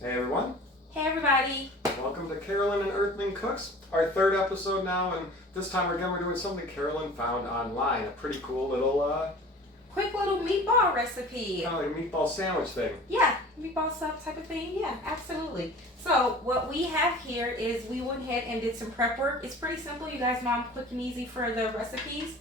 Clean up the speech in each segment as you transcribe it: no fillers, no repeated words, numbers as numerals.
Hey everyone, Hey everybody! welcome to Carolyn and Earthling Cooks, our third episode now, and this time again we're doing something Carolyn found online, a pretty cool little, Quick little meatball recipe. kind of like a meatball sandwich thing. Yeah, meatball sub type of thing. Yeah, absolutely. So what we have here is we went ahead and did some prep work. It's pretty simple. You guys know I'm quick and easy for the recipes.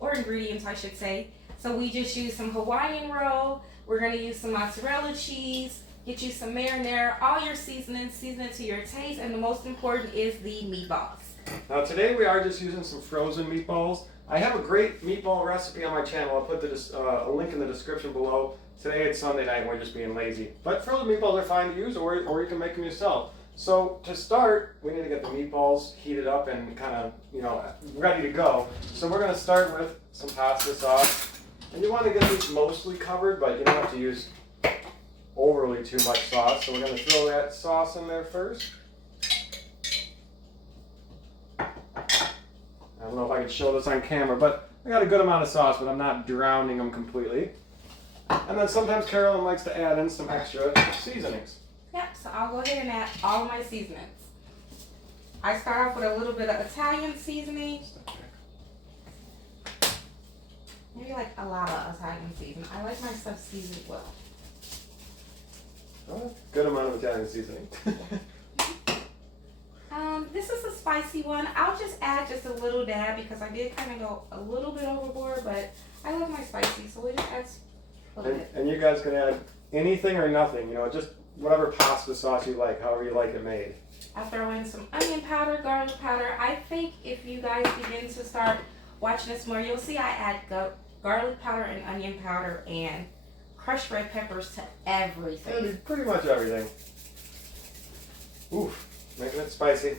Or ingredients, I should say. So we just use some Hawaiian roll. We're going to use some mozzarella cheese. Get you some marinara, all your seasonings, season it to your taste, and the most important is the meatballs. Now today we are just using some frozen meatballs. I have a great meatball recipe on my channel. I'll put a link in the description below. Today it's Sunday night and we're just being lazy. But frozen meatballs are fine to use, or you can make them yourself. So to start, we need to get the meatballs heated up and kind of, ready to go. So we're going to start with some pasta sauce. And you want to get these mostly covered, but you don't have to use overly too much sauce. So we're going to throw that sauce in there first. I don't know if I can show this on camera, but I got a good amount of sauce, but I'm not drowning them completely. And then sometimes Carolyn likes to add in some extra seasonings. Yep, so I'll go ahead and add all of my seasonings. I start off with a little bit of Italian seasoning. Maybe like a lot of Italian seasoning. I like my stuff seasoned well. Oh, good amount of Italian seasoning. This is a spicy one. I'll just add just a little dab because I did kind of go a little bit overboard, but I love my spicy, so we'll just add a little bit. And you guys can add anything or nothing, just whatever pasta sauce you like, however you like it made. I'll throw in some onion powder, garlic powder. I think if you guys begin to start watching this more, you'll see I add garlic powder and onion powder and crushed red peppers to everything. Pretty much everything. Oof, making it spicy.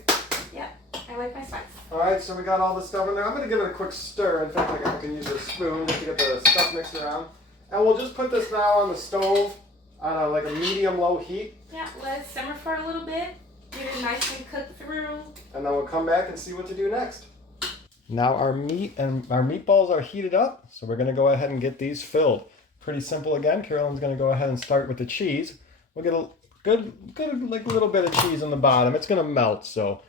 Yep, I like my spice. Alright, so we got all the stuff in there. I'm going to give it a quick stir. In fact, I can use a spoon just to get the stuff mixed around. And we'll just put this now on the stove on a medium-low heat. Yeah, let it simmer for a little bit. Get it nice and cooked through. And then we'll come back and see what to do next. Now our meat and our meatballs are heated up, so we're going to go ahead and get these filled. Pretty simple again. Carolyn's going to go ahead and start with the cheese. We'll get a good little bit of cheese on the bottom. It's going to melt, so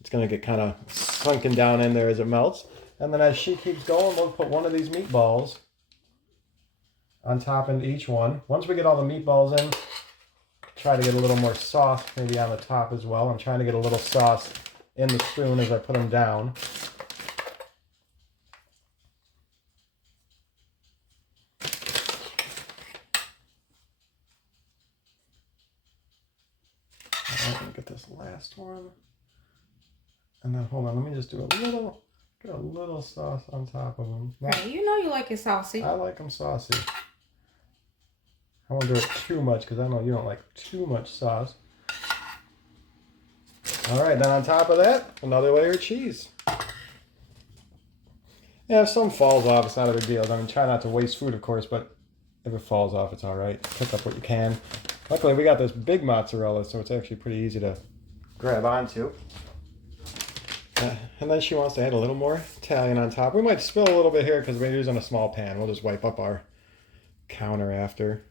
it's going to get kind of sunken down in there as it melts. And then as she keeps going, we'll put one of these meatballs on top into each one. Once we get all the meatballs in, try to get a little more sauce maybe on the top as well. I'm trying to get a little sauce in the spoon as I put them down. I'm going to get this last one. And then hold on, let me just do get a little sauce on top of them. Right, you know you like it saucy. I like them saucy. I won't do it too much because I know you don't like too much sauce. All right, then on top of that, another layer of cheese. Yeah, if some falls off, it's not a big deal. I mean, try not to waste food, of course, but if it falls off, it's all right. Pick up what you can. Luckily, we got this big mozzarella, so it's actually pretty easy to grab onto. And then she wants to add a little more Italian on top. We might spill a little bit here because we're using a small pan. We'll just wipe up our counter after.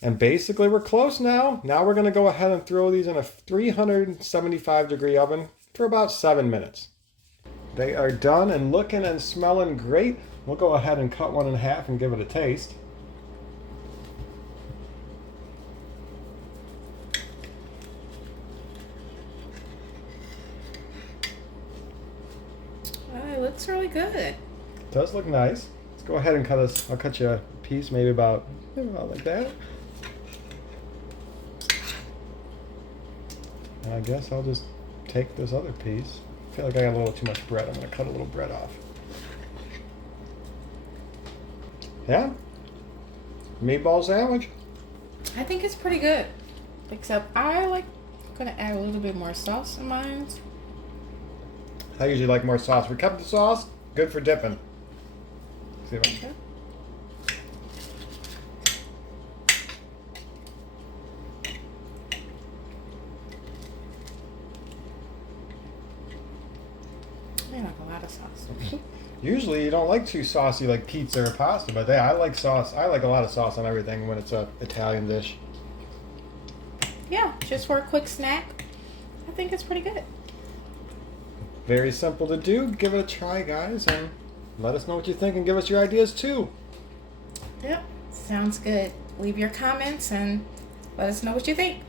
And basically we're close now. Now we're going to go ahead and throw these in a 375-degree oven for about 7 minutes. They are done and looking and smelling great. We'll go ahead and cut one in half and give it a taste. Oh, it looks really good. It does look nice. Let's go ahead and I'll cut you a piece maybe about like that. And I guess I'll just take this other piece. I feel like I got a little too much bread. I'm going to cut a little bread off. Yeah? Meatball sandwich. I think it's pretty good. Except I'm gonna add a little bit more sauce in mine. I usually like more sauce. We kept the sauce. Good for dipping. See what? Okay. I like a lot of sauce. Usually you don't like too saucy like pizza or pasta, but I like sauce. I like a lot of sauce on everything when it's a Italian dish. Yeah, just for a quick snack. I think it's pretty good. Very simple to do. Give it a try, guys, and let us know what you think and give us your ideas too. Yep, sounds good. Leave your comments and let us know what you think.